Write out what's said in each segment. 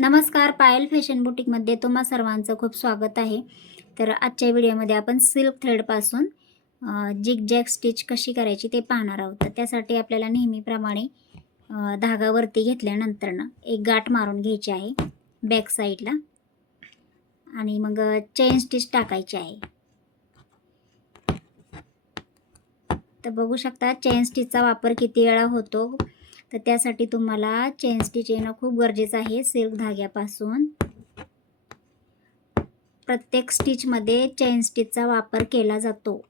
नमस्कार पायल फॅशन बुटीकमध्ये तुम्हा सर्वांचं खूप स्वागत आहे. तर आजच्या व्हिडिओमध्ये आपण सिल्क थ्रेडपासून जिग जॅग स्टिच कशी करायची ते पाहणार आहोत. तर त्यासाठी आपल्याला नेहमीप्रमाणे धागावरती घेतल्यानंतरनं एक गाठ मारून घ्यायची आहे बॅक साईडला. आणि मग चेन स्टिच टाकायची आहे. तर बघू शकता चेन स्टिचचा वापर किती वेळा होतो तर त्यासाठी तुम्हाला चेन स्टिच येणं खूप गरजेचं आहे सिल्क धाग्यापासून. प्रत्येक स्टिचमध्ये चेन स्टिचचा वापर केला जातो.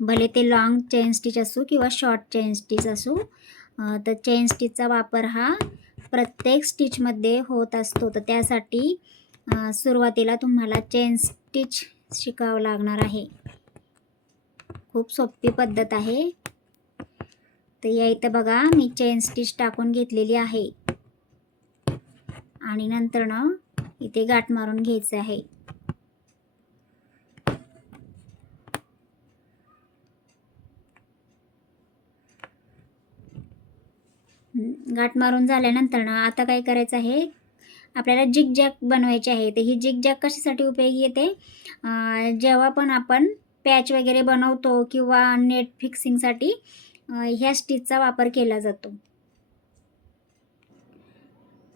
भले ते लॉंग चेन स्टिच असू किंवा शॉर्ट चेन स्टिच असू तर चेन स्टिचचा वापर हा प्रत्येक स्टिचमध्ये होत असतो. तर त्यासाठी सुरुवातीला तुम्हाला चेन स्टिच शिकावं लागणार आहे. खूप सोपी पद्धत आहे. तर या इथं बघा मी चेन स्टिच टाकून घेतलेली आहे. आणि नंतर ना इथे गाठ मारून घ्यायचं आहे. गाठ मारून झाल्यानंतर ना आता काय करायचं आहे आपल्याला जिग जॅक बनवायची आहे. तर ही जिग जॅक कशासाठी उपयोगी येते? जेव्हा पण आपण पॅच वगैरे बनवतो किंवा नेट फिक्सिंगसाठी ह्या स्टिचचा वापर केला जातो.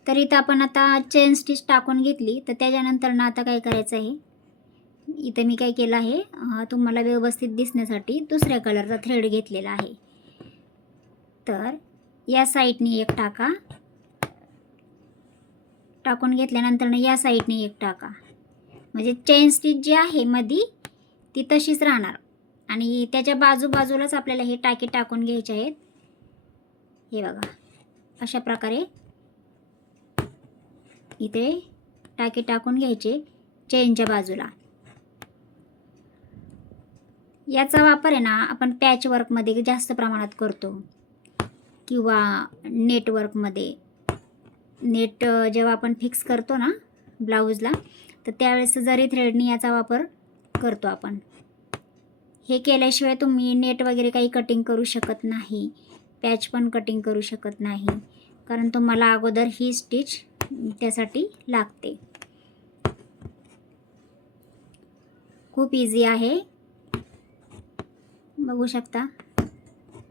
तर इथं आपण आता चेन स्टिच टाकून घेतली तर त्याच्यानंतर ना आता काय करायचं आहे? इथं मी काय केलं आहे तुम्हाला व्यवस्थित दिसण्यासाठी दुसऱ्या कलरचा थ्रेड घेतलेला आहे. तर या साईडने एक टाका. टाकून घेतल्यानंतर या साईडने एक टाका. म्हणजे चेन स्टिच जी आहे मधी ती तशीच राहणार. आणि त्याच्या बाजूबाजूलाच आपल्याला हे टाके टाकून घ्यायचे आहेत. हे बघा. अशा प्रकारे इथे टाके टाकून घ्यायचे चेनच्या बाजूला. याचा वापर आहे ना आपण पॅच वर्कमध्ये जास्त प्रमाणात करतो. किंवा नेटवर्कमध्ये नेट जेव्हा आपण फिक्स करतो ना ब्लाऊजला तर त्यावेळेस जरी थ्रेडनी याचा वापर करतो आपण. हे केल्याशिवाय तुम्ही नेट वगैरे काही कटिंग करू शकत नाही. पॅच पण कटिंग करू शकत नाही. कारण तुम्हाला अगोदर ही स्टिच त्यासाठी लागते. खूप इझी आहे. बघू शकता.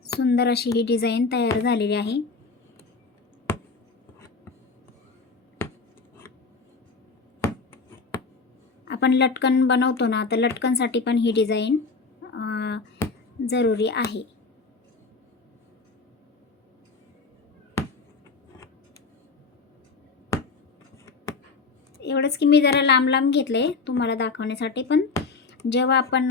सुंदर अशी ही डिझाईन तयार झालेली आहे. आपण लटकन बनवतो ना तर लटकनसाठी पण ही डिझाईन जरुरी आहे. एवढंच की मी जरा लांब लांब घेतले तुम्हाला दाखवण्यासाठी पण. जेव्हा आपण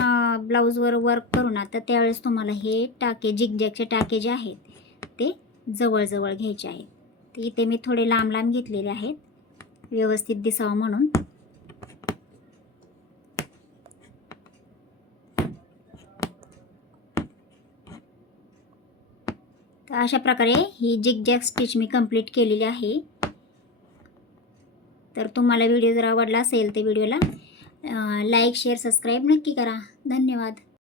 ब्लाऊजवर वर्क करू ना तर त्यावेळेस तुम्हाला हे टाके जिगजॅगचे टाके जे आहेत ते जवळजवळ घ्यायचे आहेत. तर इथे मी थोडे लांब लांब घेतलेले आहेत. व्यवस्थित दिसावं म्हणून. तर अशा प्रकारे ही जिग जॅग स्टिच मी कंप्लीट केलेली आहे. तर तुम्हाला व्हिडिओ जर आवडला असेल तर व्हिडिओला लाईक शेअर सबस्क्राईब नक्की करा. धन्यवाद.